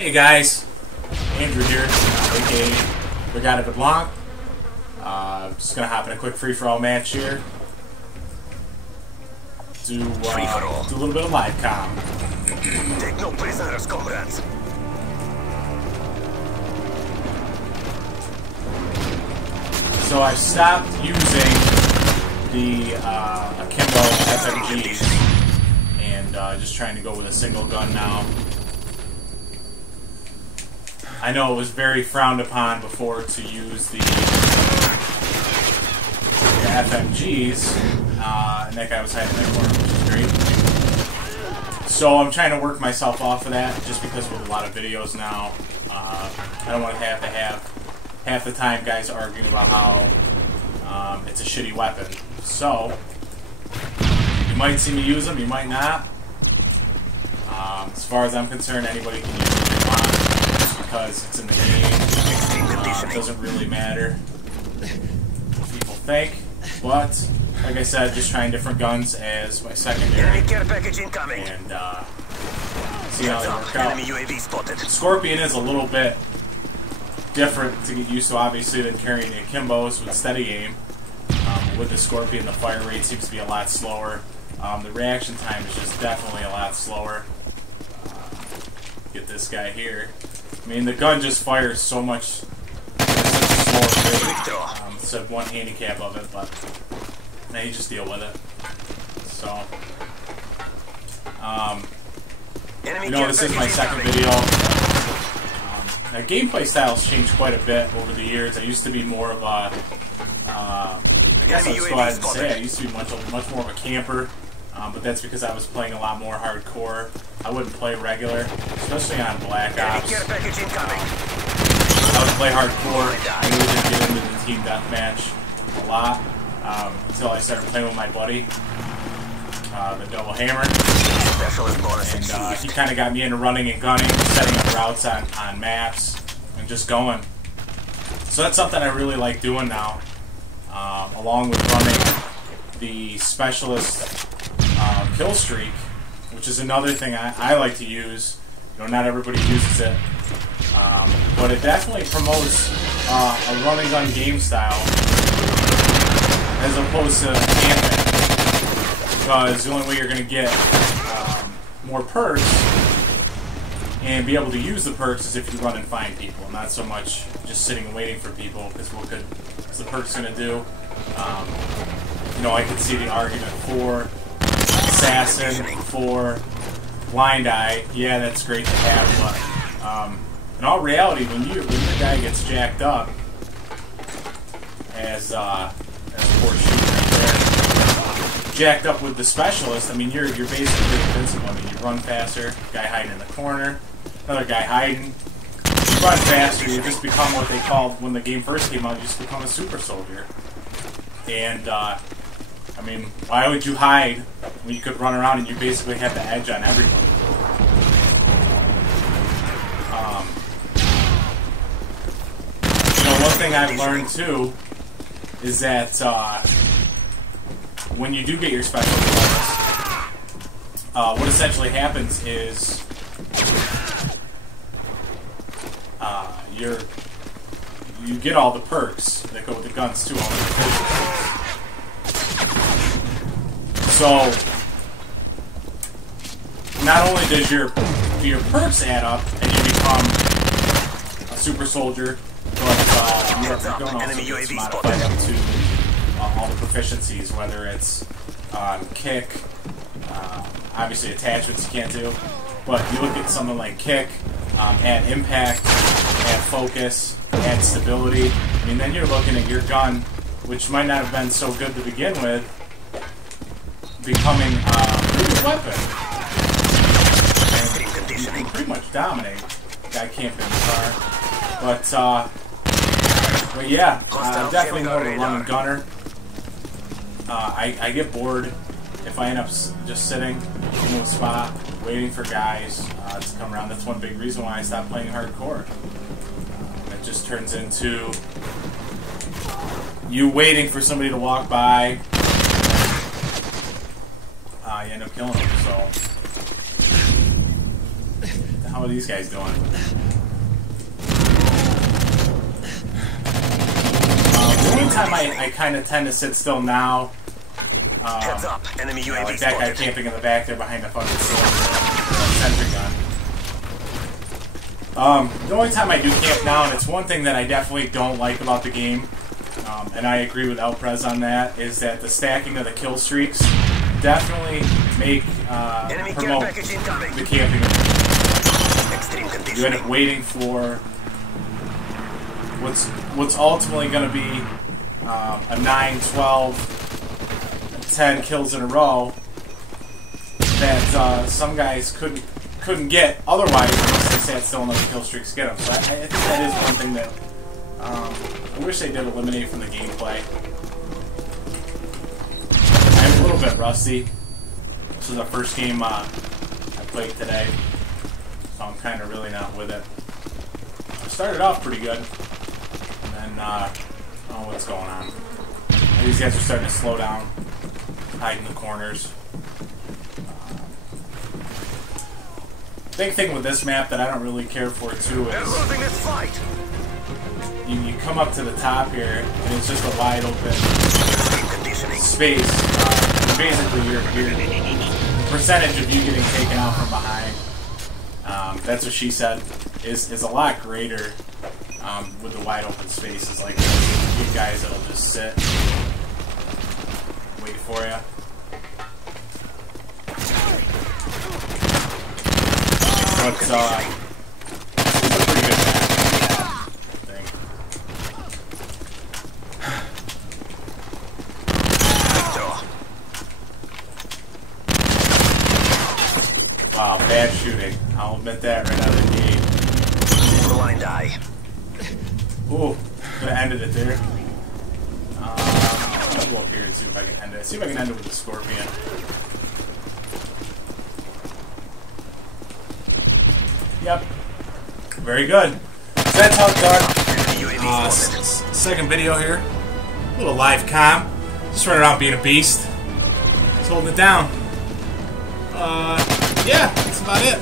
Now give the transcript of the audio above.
Hey guys, Andrew here, aka Brigade de Blanc. Just gonna hop in a quick free-for-all match here. Do a little bit of live comm. Take no prisoners, comrades. So I stopped using the akimbo SMGs and just trying to go with a single gun now. I know it was very frowned upon before to use the FMGs, and that guy was hiding in that corner, which is great. So I'm trying to work myself off of that, just because with a lot of videos now, I don't want to have half the time guys arguing about how it's a shitty weapon. So you might see me use them, you might not. As far as I'm concerned, anybody can use it if they want, just because it's in the game. It doesn't really matter what people think. But like I said, just trying different guns as my secondary, and see how they work out. Scorpion is a little bit different to get used to, obviously, than carrying the akimbos with steady aim. With the Scorpion, the fire rate seems to be a lot slower. The reaction time is just definitely a lot slower. Get this guy here. I mean, the gun just fires so much at such a slower rate. It's a one handicap of it, but now you just deal with it. So, you know, this is my second video. My gameplay style's changed quite a bit over the years. I used to be more of a, I guess I'll just go ahead and say I used to be much more of a camper, but that's because I was playing a lot more hardcore. I wouldn't play regular, especially on Black Ops. I would play hardcore. I really didn't get into the team deathmatch a lot until I started playing with my buddy, the Double Hammer. And he kind of got me into running and gunning, setting up routes on maps, and just going. So that's something I really like doing now, along with running the specialist kill streak, which is another thing I like to use. You know, not everybody uses it, but it definitely promotes a run and gun game style as opposed to camping, because the only way you're going to get more perks and be able to use the perks is if you run and find people, not so much just sitting and waiting for people, because what good is the perks going to do? You know, I could see the argument for Assassin, for Blind Eye. Yeah, that's great to have, but in all reality, when the guy gets jacked up, as poor shooter right there, jacked up with the specialist, I mean, you're basically invincible. I mean, you run faster, guy hiding in the corner, another guy hiding. You run faster, you just become what they called, when the game first came out, you just become a super soldier. And, I mean, why would you hide when you could run around and you basically have the edge on everyone? You know, one thing I've learned, too, is that when you do get your special bonus, what essentially happens is you get all the perks that go with the guns too, all the physical perks. So not only does your perks add up and you become a super soldier, but your gun also gets modified up to all the proficiencies, whether it's kick, obviously attachments you can't do, but you look at something like kick, add impact, add focus, add stability. I mean, then you're looking at your gun, which might not have been so good to begin with, becoming a pretty good weapon. And you pretty much dominate. Guy camping in the car. But yeah, I'm definitely more of a run and gunner. I get bored if I end up just sitting in a spot waiting for guys to come around. That's one big reason why I stopped playing hardcore. It just turns into you waiting for somebody to walk by. You end up killing them. So, what the hell How are these guys doing? The only time I kind of tend to sit still now, Heads up, enemy UAV like that guy spotted. camping in the back there behind the fucking sentry gun. The only time I do camp now, and it's one thing that I definitely don't like about the game, and I agree with Outprez on that, is that the stacking of the kill streaks definitely make promote the camping. You end up waiting for what's ultimately going to be a 9, 12, 10 kills in a row that some guys couldn't get otherwise unless they sat still and let the kill streaks get them. So I think that is one thing that I wish they did eliminate from the gameplay. I'm a little bit rusty. This is the first game I played today, so I'm kind of really not with it. I started off pretty good, and then I don't know what's going on. These guys are starting to slow down, hide in the corners. Big thing with this map that I don't really care for too is you come up to the top here and it's just a wide open space. Basically, your percentage of you getting taken out from behind, that's what she said, is a lot greater with the wide open spaces. Like good guys that'll just sit, wait for you. But it's a pretty good map, I think. Wow, bad shooting. I'll admit that right out of the gate. Blind eye. Ooh, could have ended it there. I'll go up here and see if I can end it. See if I can end it with the Scorpion. Yep. Very good. So that's how it's done. Second video here. A little live comm. Just running around being a beast. Just holding it down. Yeah, that's about it.